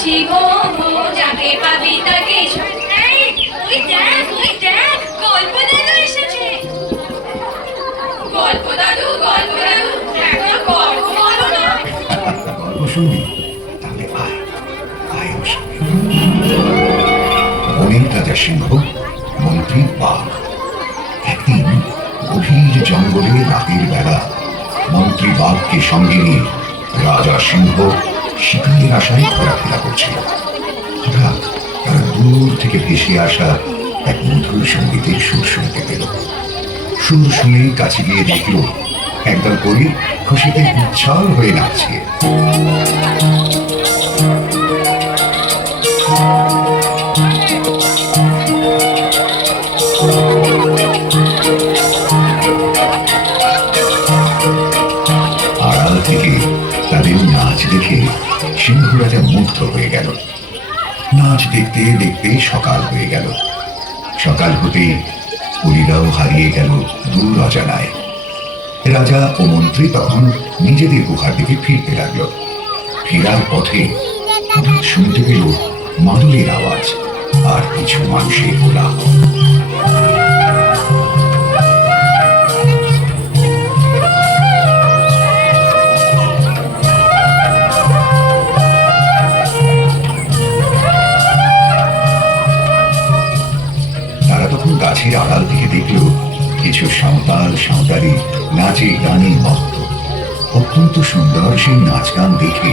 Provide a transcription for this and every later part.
হাসি গো গো যাকে পাবি তাকে ওই দেখ গল্প দাদু এসেছে। গল্প দাদু একটা গল্প বলো না। গল্প শুনবি? তাহলে আয় আয় ওর সঙ্গে। বনের রাজা সিংহ, মন্ত্রী বাঘ। একদিন গভীর জঙ্গলে রাতের বেলা মন্ত্রী বাঘকে সঙ্গে নিয়ে রাজা সিংহ শিকারের আশায় ঘোরাফেরা করছিল। হঠাৎ তারা দূর থেকে ভেসে আসা এক মধুর সঙ্গীতের সুর শুনতে পেল। সুর শুনে কাছে গিয়ে দেখল একদল করে খুশিতে উচ্ছ্বাল হয়ে নাচছে। আড়াল থেকে তাদের নাচ দেখে সিংহ রাজা মুগ্ধ হয়ে গেল। নাচ দেখতে দেখতে সকাল হয়ে গেল। সকাল হতে পরীরাও হারিয়ে গেল দূর অজানায়। রাজা ও মন্ত্রী তখন নিজেদের গুহার দিকে ফিরতে লাগলো। ফেরার পথে হঠাৎ শুনতে পেল মাদুরের আওয়াজ আর কিছু মানুষের কোলাহল। গাছের আড়াল থেকে দেখল কিছু সাঁওতালি নাচে গানে মত্ত। অত্যন্ত সুন্দর সেই নাচ গান দেখে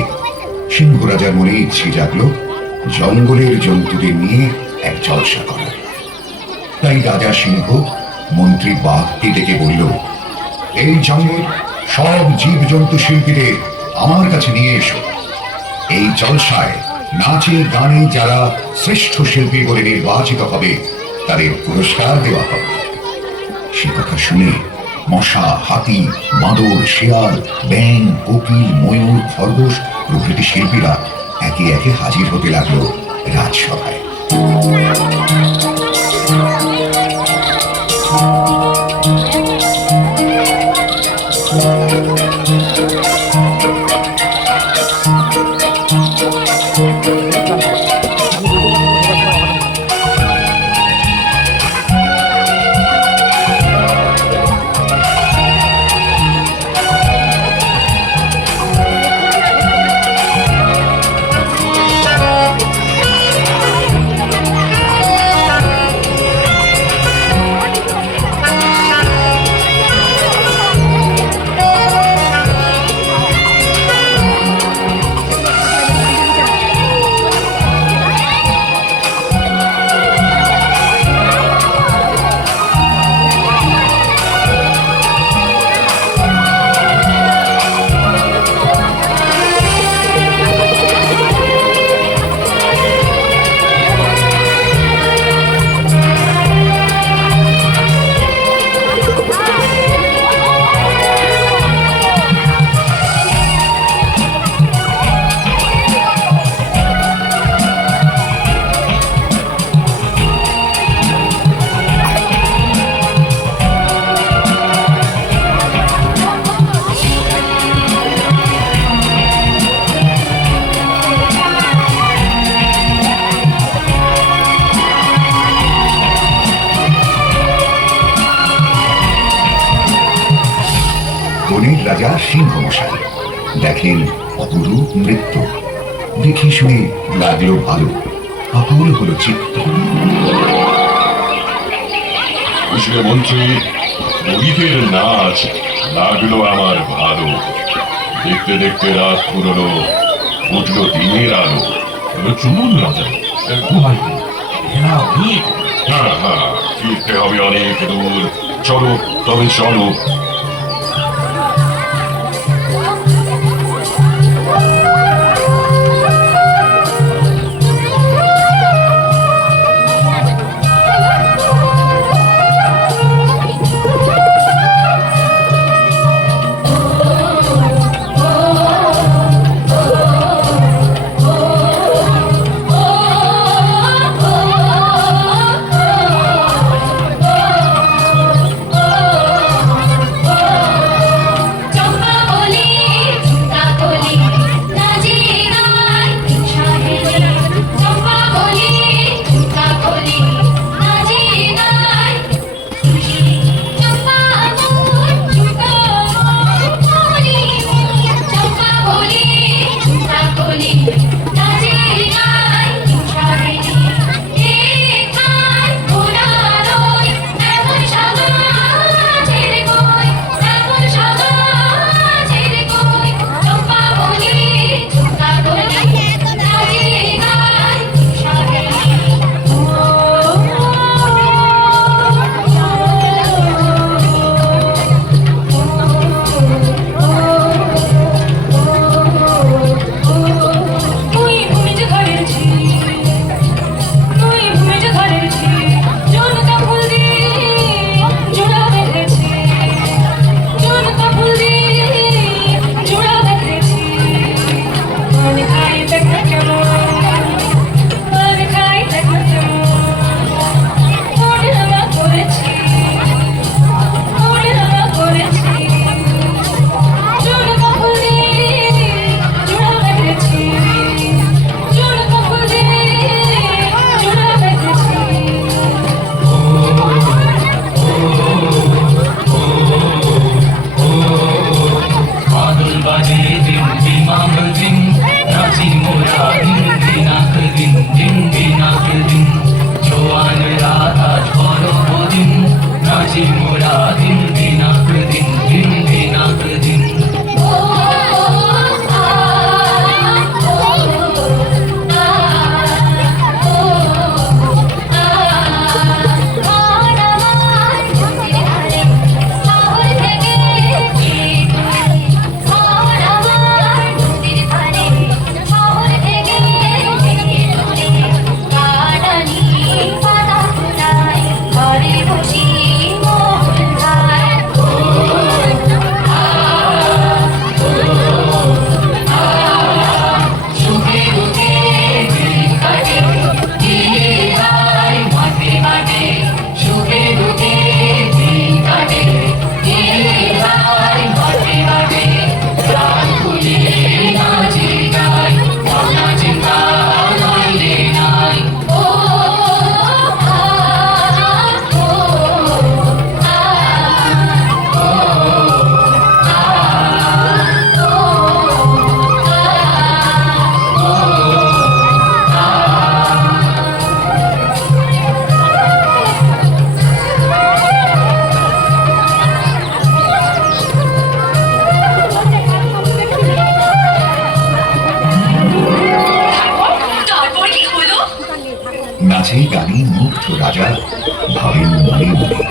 সিংহ রাজার মনে ইচ্ছে জাগলো জঙ্গলের জন্তুদের নিয়ে এক জলসা করা। তাই রাজা সিংহ মন্ত্রী বাঘকে ডেকে বলল, এই জঙ্গল সব জীব জন্তু শিল্পীদের আমার কাছে নিয়ে এসো। এই জলসায় নাচে গানে যারা শ্রেষ্ঠ শিল্পী বলে নির্বাচিত হবে তাদের পুরস্কার দেওয়া হবে। সে কথা শুনে মশা, হাতি, বাঁদর, শেয়াল, ব্যাঙ, কোকিল, ময়ূর, খরগোশ প্রভৃতি শিল্পীরা একে একে হাজির হতে লাগলো রাজসভায়। বনের রাজা সিংহ মশাই দেখেন অপরূপ নৃত্য। দেখে শুনে লাগলো ভালো, আকুল হলো চিত্ত। মন্ত্রী, গরিবের নাচ লাগলো আমার ভালো। দেখতে দেখতে রাত পুরনো, উঠলো দিনের আলো। চলুন রাজা, হ্যাঁ, ফিরতে হবে অনেক দূর। চলো তবে চলো। রাজা ভাবেন মনে মনে,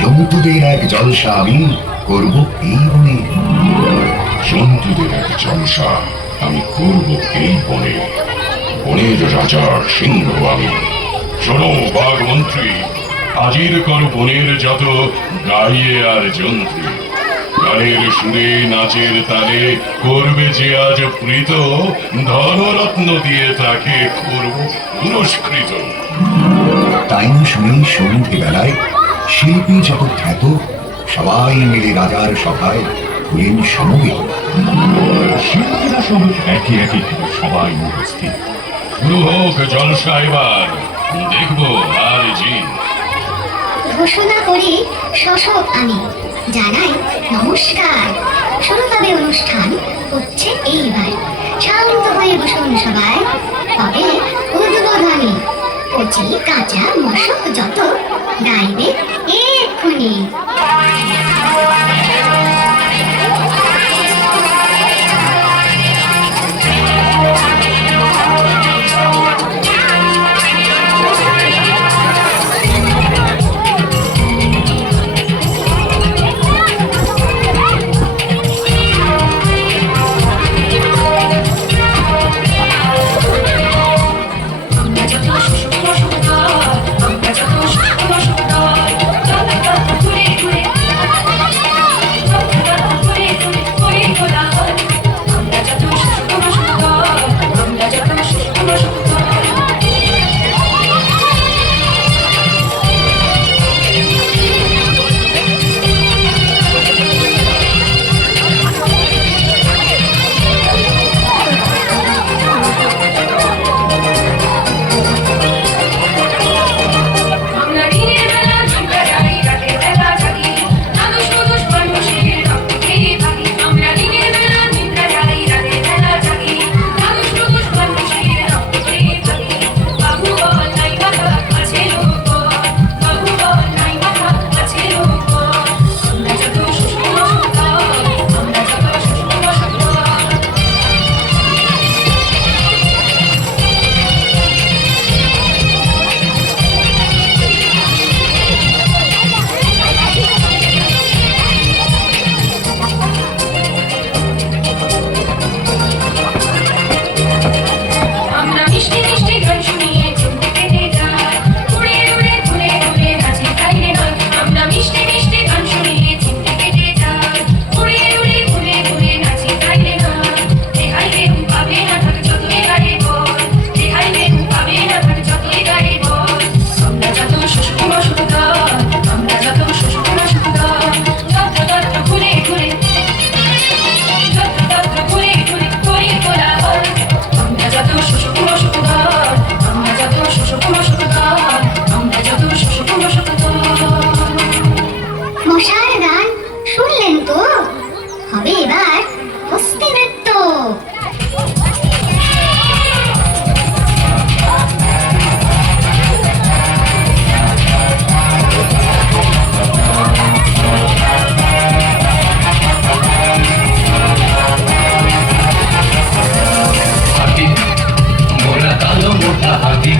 জন্তুদের এক জলসা আমি করব এই বনে। জন্তুদের এক জলসা আমি করব এই বনে। বনের রাজার সিংহ আমি। শোনো বাঘ মন্ত্রী, হাজির কর বনের যত গাইয়ে আর যন্ত্রী। গানের সুরে নাচের তালে করবে যে আজ প্রীত, ধনরত্ন দিয়ে তাকে করব পুরস্কৃত। তাই না শুনেই সন্ধে বেলায় শিল্পী যত খ্যাত সবাই মিলে রাজার সভায় হলেন সমবেত। শিল্পীরা সব একে একে সবাই উপস্থিত। শুরু হোক জলসা এবার, দেখবো আর জি। ঘোষণা করি শশক আমি, জানাই নমস্কার। শুরু হবে অনুষ্ঠান, হচ্ছে এইবার। শান্ত হয়ে বসুন সবাই, হবে উদ্বোধনী। কচি কাঁচা মশক যত গাইবে এক্ষুনি। মশার গান শুনলেন তো? হবে এবার হস্তি নৃত্য। হাতি মোরা কালো মোটা হাতি,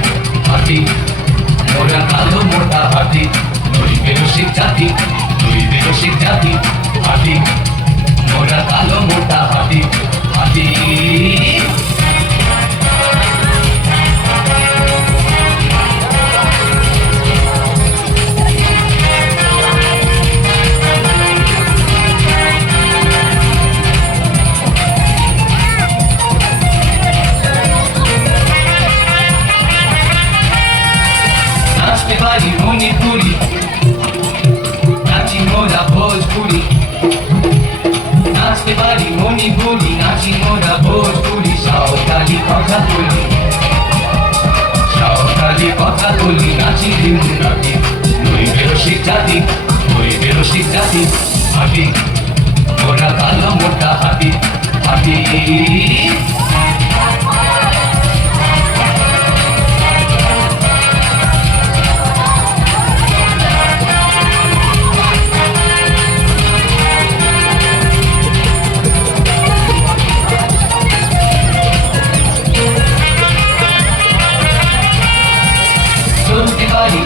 হাতি মোরা কালো মোটা হাতি। নই বেরসিক জাতি, নই বেরসিক জাতি। হাতি মোরা কালো মোটা হাতি, হাতি। নাচতে পারি মণিপুরি, নাচি মোরা ভোজপুরি। নাচতে পারি মণিপুরি, নাচি মোরা ভোজপুরি। সাঁওতালি কথা বলি, সাঁওতালি কথা বলি। নাচি হিন্দু নাচি, নই বেরসিক জাতি, নই বেরসিক জাতি। হাতি মোরা কালো মোটা হাতি, হাতি। চলতে পারি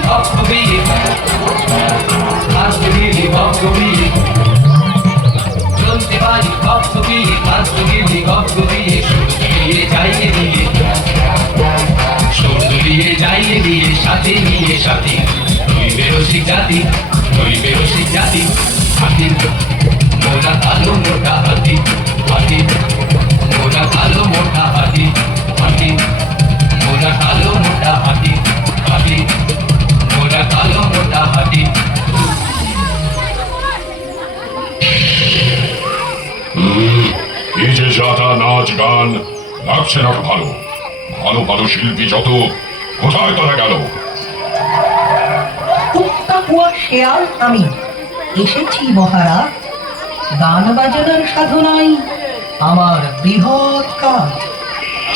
জাতি নইবে রসিক জাতি হাতি মোরা কালো মোটা হাতি হাতি মোরা কালো মোটা হাতি হাতি মোরা কালো মোটা হাতি হাতি মোরা কালো মোটা হাতি এই যে যাতা নাচ গান লাগছে না ভালো ভালো ভালো শিল্পী যত কোথায় তারা গেল? কুত্তা কুয়া শেয়াল আমি এসেছি মহারাজ। গান বাজনার সাধনাই আমার বৃহৎ কাজ।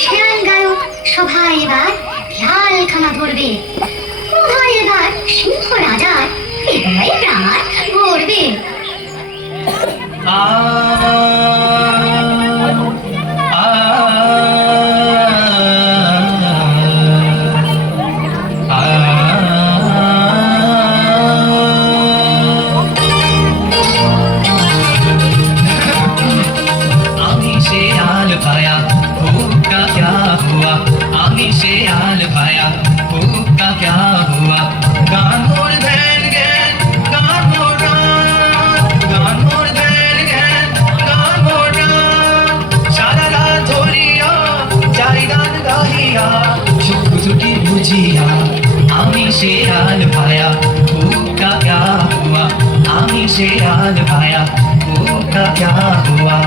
শেয়াল গায়ক সভা এবার খেয়ালখানা ধরবে, বোধহয় এবার সিংহ রাজার হৃদয় প্রাণ গড়বে। আ शेयाल भाया भूखा क्या हुआ गान मोर धैन गैन गान मोर रात गान मोर धैन गैन गान मोर रात सारा रात धरिया चारि गान गाहिया चुप चुटी बुझिया आमी शेयाल भाया भूखा क्या हुआ आमी शेयाल भाया भूखा क्या हुआ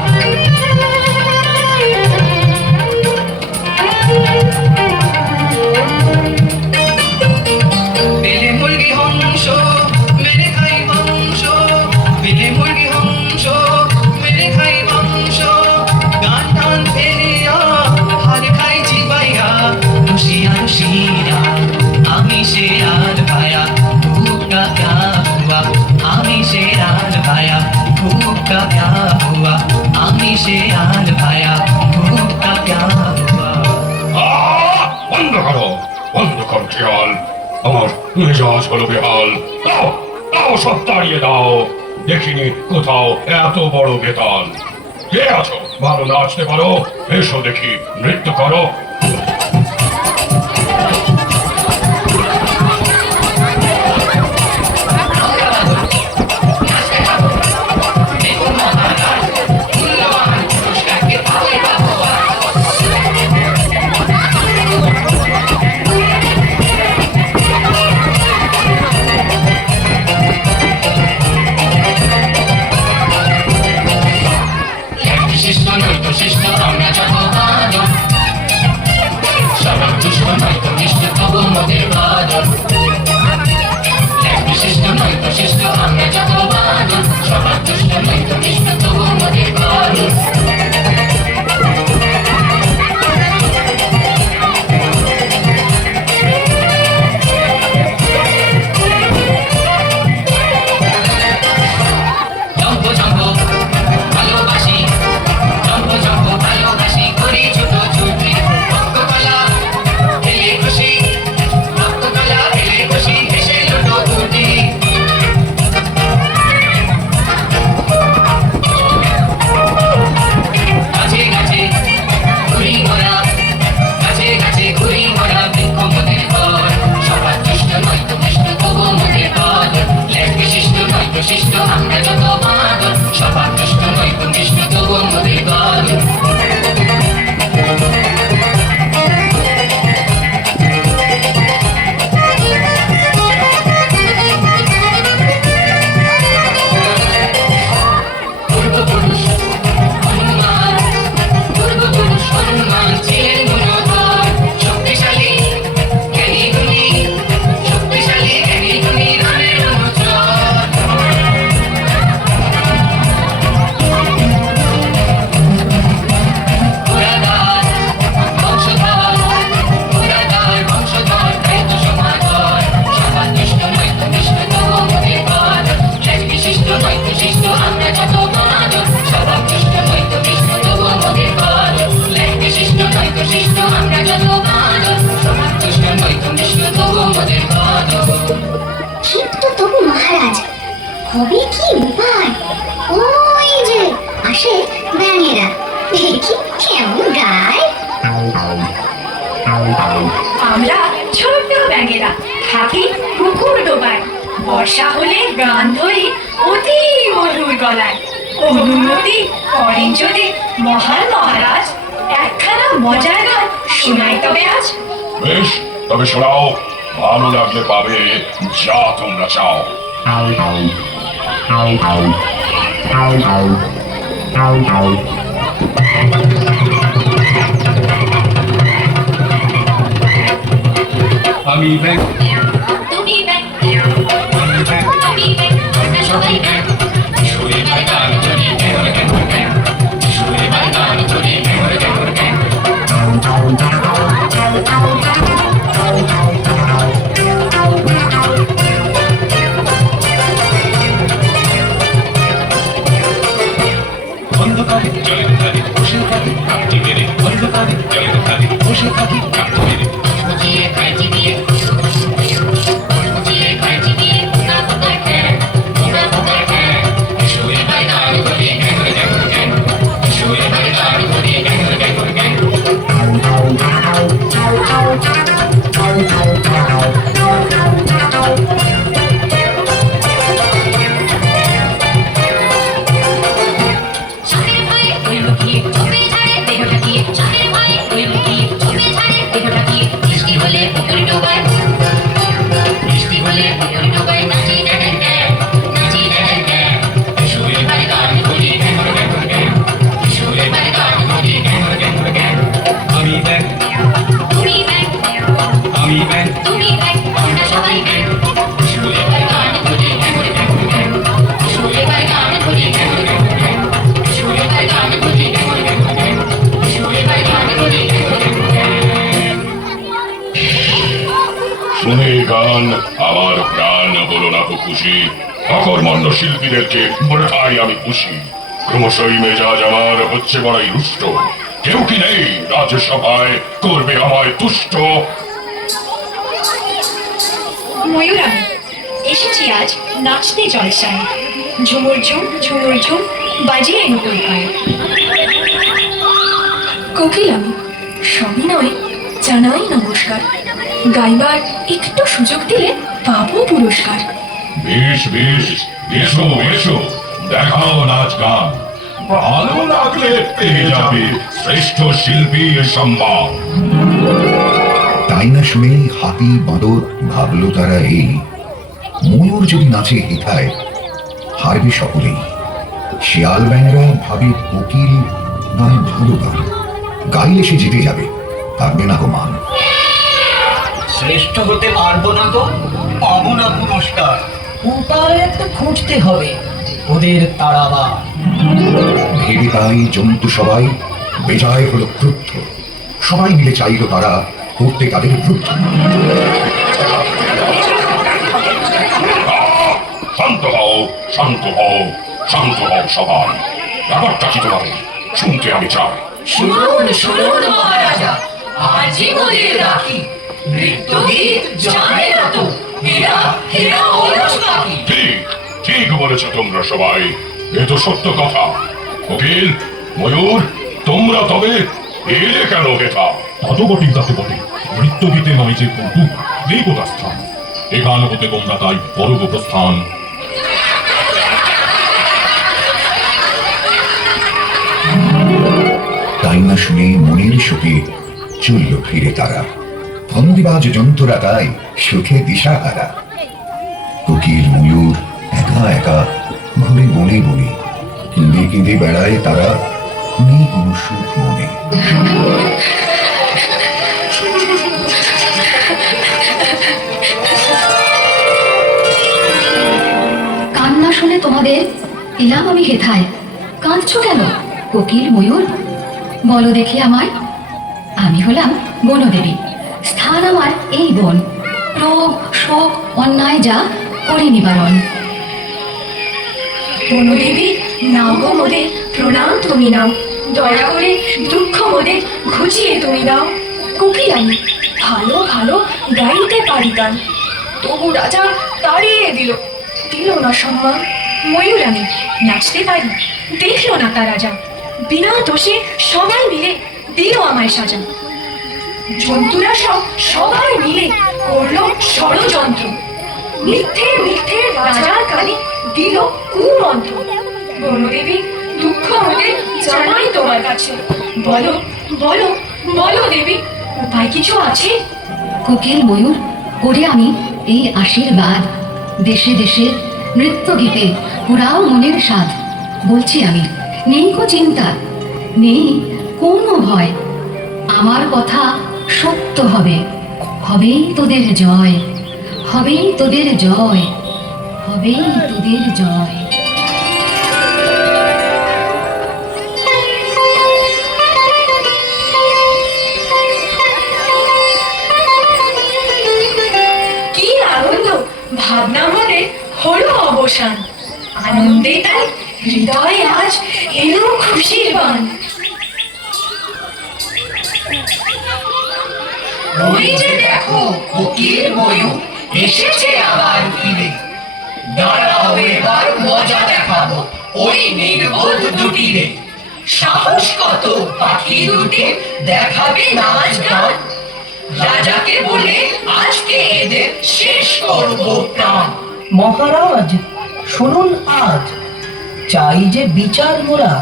शेराल भाया भूखा क्या हुआ आमी शेराल भाया भूखा क्या हुआ आमी शेराल भाया भूखा क्या हुआ বন্ধ করো খেয়াল আমার মেজাজ হলো বেহাল দাও দাও সব তাড়িয়ে দাও দেখিনি কোথাও এত বড় বেতাল কে আছো ভালো নাচতে পারো এসো দেখি নৃত্য করো বর্ষা হলে গান ধরি অতি মধুর গলায়। অনুমতি করেন যদি মহান মহারাজ, একখানা মজার গান শোনাই তবে আজ। বেশ, তবে শোনাও। ভালো লাগলে পাবে যা তোমরা চাও। আমি ব্যাং তুমি ব্যাং, আমি ব্যাং আমি ব্যাং, আমরা সবাই ব্যাং। সুরে বাই গান ধরি ব্যাং ব্যাং ব্যাং সুরে বাই গান ধরি ব্যাং ব্যাং ব্যাং অন্ধকারে জলের ধারে বসে থাকি কাঁপটি মেরে, অন্ধকারে জলের ধারে বসে থাকি কাঁপটি মেরে, মুচিয়ে খাইছি দিয়ে মুচিয়ে খাইছি দিয়ে না পোকার ঠ্যাং, না পোকার ঠ্যাং, সুরে বাই গান ধরি গ্যাং গ্যাং গ্যাং, সুরে বাই গান ধরি গ্যাং গ্যাং গ্যাং। সাপের ভয়ে ওই লুকিয়ে ঝোপে ঝাড়ে দেহ ঢাকিয়ে, সাপের ভয়ে ওই লুকিয়ে ঝোপে ঝাড়ে দেহ ঢাকিয়ে, বৃষ্টি হলে পুকুর ডোবায়, বৃষ্টি হলে পুকুর ডোবায় নাচি ড্যাং ড্যাং, নাচি ড্যাং ড্যাং, সুরে বাই গান ধরি গ্যাং গ্যাং গ্যাং, সুরে বাই গান ধরি গ্যাং গ্যাং গ্যাং। আমি ব্যাং তুমি ব্যাং, আমি ব্যাং তুমি ব্যাং, আমরা সবাই ব্যাং। সুরে বাই গান ধরি গ্যাং গ্যাং গ্যাং, সুরে বাই গান ধরি গ্যাং গ্যাং গ্যাং, সুরে বাই গান ধরি গ্যাং গ্যাং গ্যাং, সুরে বাই গান ধরি গ্যাং গ্যাং গ্যাং। শুনে এই গান আমার প্রাণ হলো না তো খুশি। অকর্মণ্য শিল্পীদেরকে বড়াই আমি খুশি। ক্রমশই মেজাজ আমার হচ্ছে বড়াই রুষ্ট। কেউ কি নেই রাজসভায় করবে আমায় তুষ্ট? ময়ূরানী, এসেছি আজ নাচতে জলসায়, ঝুমুর ঝুম ঝুমুর ঝুম বাজিয়ে নতুন পায়। কোকিল আমি, সবই নয় জানাই নমস্কার, গাইবার একটু সুযোগ দিলে পাবো পুরস্কার। বেশ বেশ, এসো এসো, দেখাও নাচ গান। ভালো লাগলে পেয়ে যাবে শ্রেষ্ঠ শিল্পীর সম্মান। তাই না শুনে হাতি বাঁদর ভাবলো তারা এই, ময়ূর যদি নাচে হেথায় হারবে সকলেই। শিয়াল ব্যাঙরা ভাবে কোকিল গান ভালো গান, গাইলে সে জিতে যাবে, থাকবে না গো মান। শ্রেষ্ঠ হতে পারবো না তো পাবো না পুরস্কার, উপায় একটা খুঁজতে হবে ওদের তাড়াবার। ভেবে তাই জন্তু সবাই বেজায় হলো ক্রুদ্ধ, সবাই মিলে চাইল তারা করতে তাদের ক্রুদ্ধ। শান্ত হও, শান্ত হও, শান্ত হও সবাই। ব্যাপারটা কি তোমাদের শুনতে আমি চাই। শুনুন শুনুন মহারাজা, আজই মোদের রাখি, নৃত্যগীত জানে না তো এরা এরা অলস পাখি। ঠিক ঠিক বলেছ তোমরা সবাই, এ তো সত্য কথা। কোকিল, ময়ূর, তোমরা তবে এলে কেন হেথা? কত বটে তাতে বটে, নৃত্যগীতে নয় যে কৌতুক, নেই কোথা স্থান। এ গান হতে তোমরা তাই করব প্রস্থান। তাই না শুনে মনের সুখে চলল ফিরে তারা, ফন্দিবাজ জন্তুরা তাই সুখে দিশাহারা। কোকিল ময়ূর একা একা ঘুরে বনে বনে, কেঁদে কেঁদে বেড়ায় তারা, নেই কোনো সুখ মনে। কান্না শুনে তোমাদের এলাম আমি হেথায়, কাঁদছো কেন কোকিল ময়ূর? বলো দেখি আমায়, আমি হলাম বনদেবী, স্থান আমার এই বন, রোগ শোক অন্যায় যা করি নিবারণ। বনদেবী নাও গো মোদের, প্রণাম তুমি নাও, দয়া করে দুঃখ মোদের ঘুচিয়ে তুমি দাও। কোকিল আমি, ভালো ভালো গাইতে পারি গান, তবু রাজা তাড়িয়ে দিল, দিল না সম্মান। ময়ূর আমি, নাচতে পারি, দেখলো না তা রাজা, বিনা দোষে সবাই মিলে দিল আমায় সাজা। জন্তুরা সব সবাই মিলে করলো ষড়যন্ত্র, মিথ্যে মিথ্যে রাজার কানে দিল কুমন্ত্র। বনদেবী দুঃখ হতে জানাই তোমার কাছে, বলো বলো বলো দেবী, উপায় কিছু আছে? কোকিল ময়ূর করে আমি এই আশীর্বাদ, দেশে দেশে নৃত্য গীতে পুরাও মনের স্বাদ। বলছি আমি, নেই কো চিন্তা, নেই কোনো ভয়, আমার কথা সত্য হবে, হবেই তোদের জয়, হবেই তোদের জয়, হবেই তোদের জয়। কি আনন্দ, ভাবনা মনে হলো অবসান, আনন্দে তাই হৃদয়ে আজ এলো খুশির বান। ওই যে দেখো কোকিল ময়ূর এসেছে আবার ফিরে। দাঁড়াও এবার মজা দেখাবো ওই নির্বোধ দুটিরে। সাহস কত পাখি দুটি দেখাবে নাচ গান। রাজাকে বলে আজকে এদের শেষ করব প্রাণ। মহারাজ শুনুন আজ, চাই যে বিচার মোরা।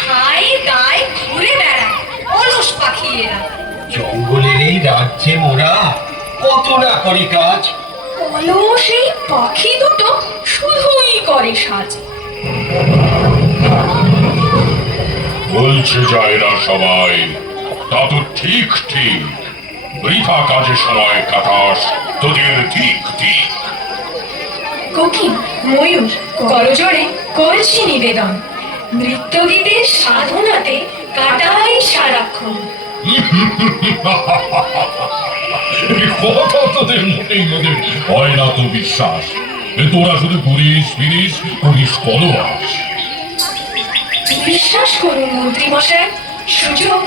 খাই দায় ঘুরে বেড়ায় অলস পাখি এরা। জঙ্গলের এই রাজ্যে মোরা কত না করে কাজ। অলস এই পাখি দুটো শুধুই করে সাজ। বলছে যায় না সবাই, তা তো ঠিক ঠিক। বৃথা কাজে সময় কাটাস তোদের ঠিক ঠিক। কোকিল ময়ূর করজোড়ে করছি নিবেদন, নৃত্য গীতের সাধনাতে কাটাই সারাক্ষণ। এই কথা তোদের মোটেই মোদের হয় না তো বিশ্বাস। তোরা শুধু ঘুরিস ফিরিস, করিস কলবাস। বিশ্বাস করুন মন্ত্রী মশাই, সুযোগ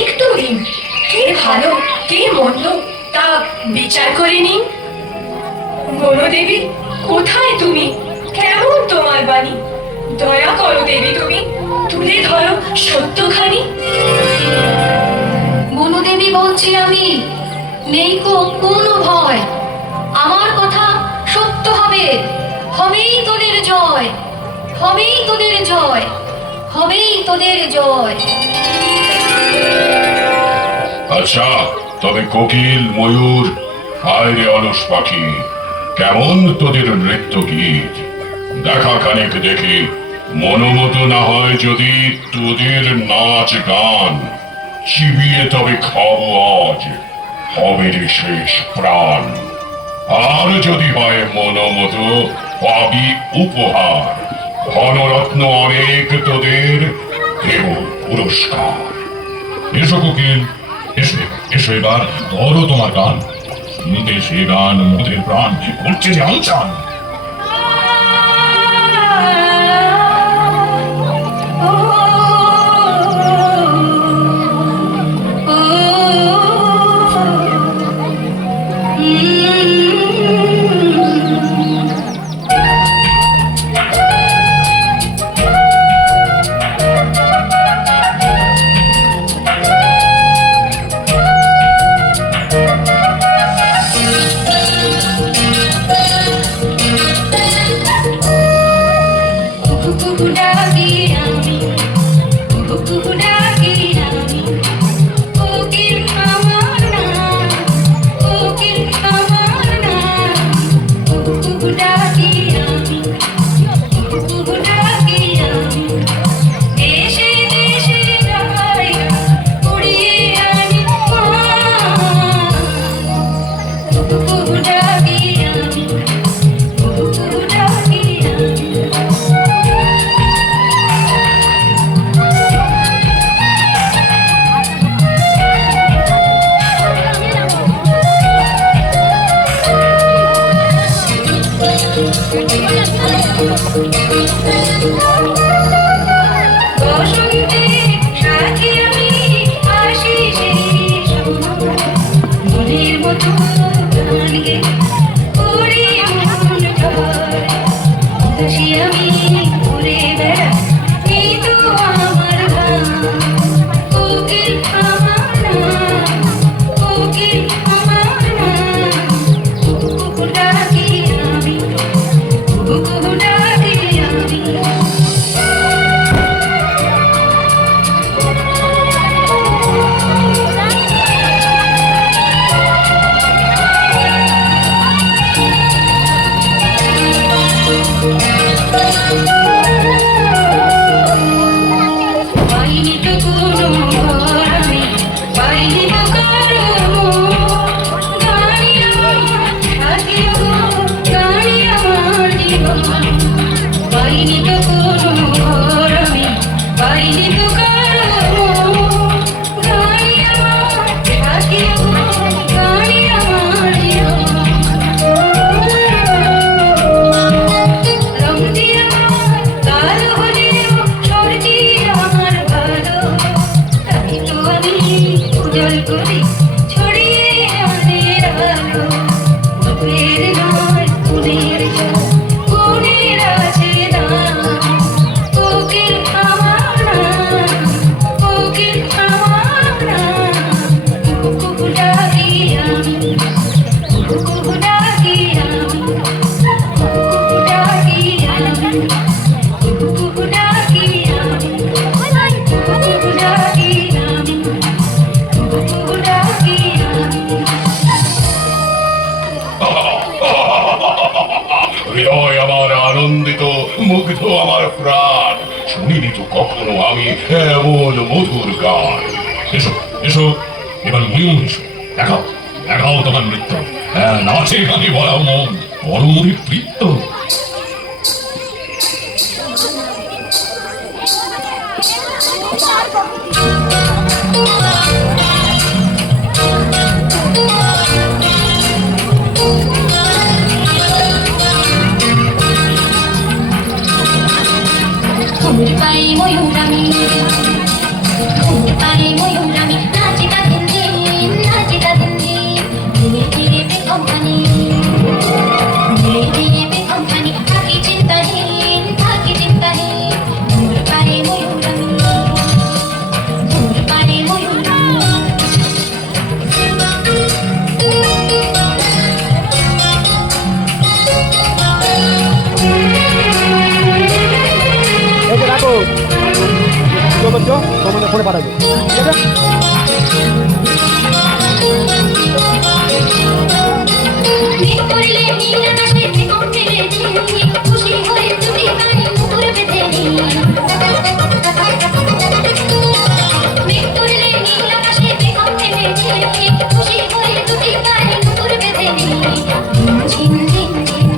একটু দিন, কে ভালো কে মন্দ তা বিচার করে নিন। বনদেবী কোথায় তুমি, কেমন তোমার বাণী? দয়া করো দেবী তুমি, তুলে ধরো সত্যখানি। বনদেবী বলছি আমি, নেই কো কোনো ভয়, আমার কথা সত্য হবে, হবেই তোদের জয়, হবেই তোদের জয়, হবেই তোদের জয়। আচ্ছা, তবে কোকিল ময়ূর হায় রে অলস পাখি, কেমন তোদের নৃত্য গীত? দেখা খানিক দেখি, মনোমতো না হয় যদি তোদের নাচ গান। চিবিয়ে তবে খাবো আজ, হবে রে শেষ প্রাণ। আর যদি হয় মনোমতো, পাবি উপহার, ধনরত্ন অনেক তোদের দেব পুরস্কার। এসো কোকিল, এসো এসো এবার ধরো তোমার গান। শুনতে সে গান মোদের প্রাণ করছে যে আনচান। দেখিনি তো কখনো আমি এমন মধুর গান। এসো এসো, এবার ময়ূর এসো, দেখাও দেখাও তোমার নৃত্য। হ্যাঁ, নাচে গানে বলাও মন, পরম অভিপ্রীত। ঘুমুর পায়ে ময়ূর আমি, ঘুমুর পায়ে ময়ূর আমি, নাচিতা দিন দিন, নাচিতা দিন দিন, ধীরে ধীরে বেকম্পানি, ধীরে ধীরে বেকম্পানি, থাকি চিন্তাহীন, থাকি চিন্তাহীন। ঘুমুর পায়ে ময়ূর আমি, ঘুমুর পায়ে ময়ূর আমি। এই যে রাখো কি করছো তোমাদের ফোনে পাঠাবো, ঠিক আছে? মেঘ করলে নীল আকাশে বেকম ফেলে দিই, খুশি হয়ে তুমি গায়ে মুকুর বেঁধে নিই। মেঘ করলে নীল আকাশে বেকম ফেলে দিই, খুশি হয়ে তুমি গায়ে মুকুর বেঁধে নিই। ঝিম ঝিম ঝিম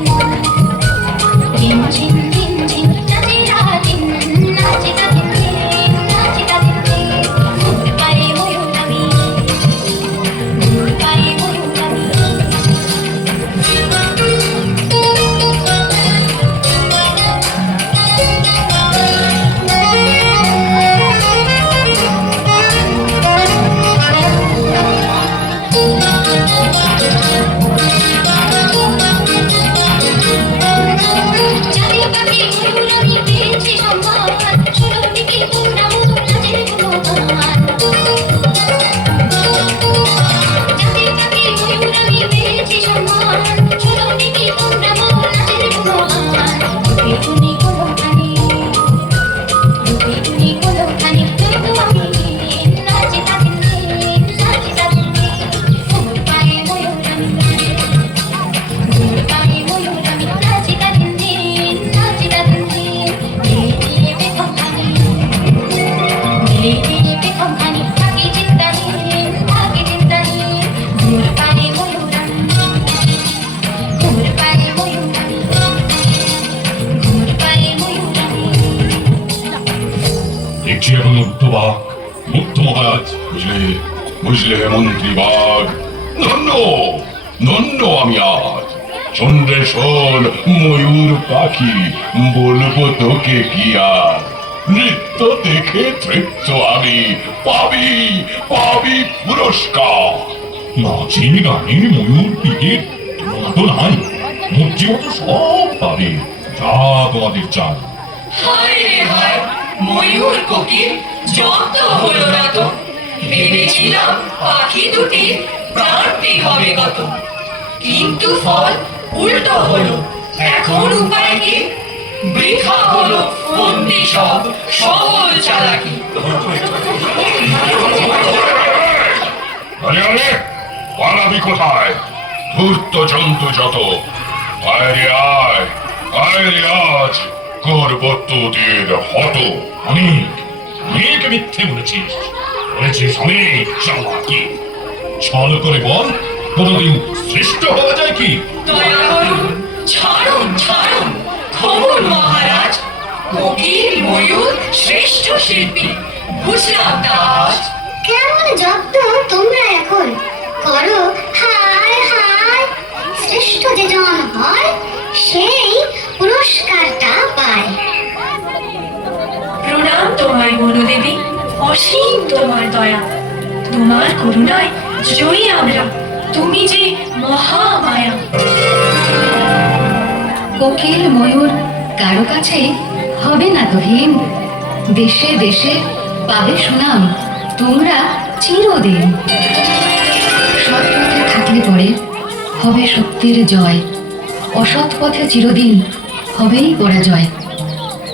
ঝিম ঝিম ঝিম ঝিম, নাচিরা দিন, নাচিতা দিন দিন, নাচিতা দিন দিন। ঘুমুর পায়ে ময়ূর আমি, ঘুমুর পায়ে ময়ূর আমি। জাতি পাখি ময়ূর আমি পেয়েছি সম্মান, ষোলো দিকে তোমরা মধুর নাচের গুণগান। জাতি পাখি ময়ূর আমি পেয়েছি সম্মান, ষোলো দিকে তোমরা মধুর নাচের গুণগান। রূপে টুনি কোলোখানি, রূপে টুনি কোলোখানি, তবু আমি নাচিতা দিন দিন, নাচিতা দিন দিন। ঘুমুর পায়ে ময়ূর আমি, ঘুমুর পায়ে ময়ূর আমি, নাচিতা দিন দিন, নাচিতা দিন দিন। ধীরে ধীরে বেকম্পানি, ধীরে ধীরে বেকম্পানি, থাকি চিন্তাহীন, থাকি চিন্তাহীন। ঘুমুর পায়ে ময়ূর আমি, ঘুমুর পায়ে ময়ূর আমি, ঘুমুর পায়ে ময়ূর আমি। দেখছি এখন মুক্তবাক, মুক্ত মহারাজ, বুঝলে বুঝলে মন্ত্রী বাঘ। ধন্য ধন্য আমি আজ। শোন রে শোন ময়ূর পাখি, বলবো তোকে কি আর, নৃত্য দেখে তৃপ্ত আমি, পাবি পাবি পুরস্কার। নাচে গানে ময়ূর টিকিট তো নাই, মর্জি মতো সব পাবে, যা তোমাদের চাই। হায় রে হায়, ময়ূর কোকিল যত হলো না তো। ভেবেছিলাম পাখি দুটি প্রাণটি হবে কত, কিন্তু ফল উল্টো হলো। এখন উপায় কি? বৃথা হলো ফন্দি সব সবল চালাকি। আরে আরে, পালাবি কোথায়? ধূর্ত জন্তু যত, আয় রে আয়, আয় রে আজ করব তোদের হত। অনেক অনেক মিথ্যে বলেছিস, বলেছিস অনেক চালাকি। ছল করে বল, কোনদিন শ্রেষ্ঠ হওয়া যায় কি? দয়া করুন, ছাড়ুন ছাড়ুন, ক্ষমুন মহারাজ। কোকিল ময়ূর শ্রেষ্ঠ শিল্পী, বুঝলাম না আজ। কেমন জব্দ তোমরা এখন করো, হায় হায়। শ্রেষ্ঠ যে জন হয় সেই পুরস্কারটা পায়। প্রণাম তোমায় বনদেবী, অসীম তোমার দয়া। তোমার করুণায় জয়ী আমরা, তুমি যে মহামায়া। কোকিল ময়ূর কারো কাছে হবে না তো হীন, দেশে দেশে পাবে সুনাম তোমরা চিরদিন। সৎ পথে থাকলে পরে হবে সত্যের জয়, অসৎ পথে চিরদিন হবেই পরাজয়।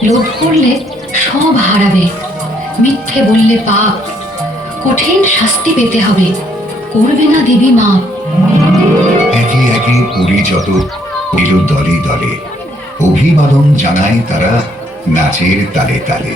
লোভ করলে সব হারাবে, মিথ্যে বললে পাপ, কঠিন শাস্তি পেতে হবে, করবে না দেবী মাপ। একে একে পুরী যত এলো দলে দলে, অভিবাদন জানায় তারা নাচের তালে তালে।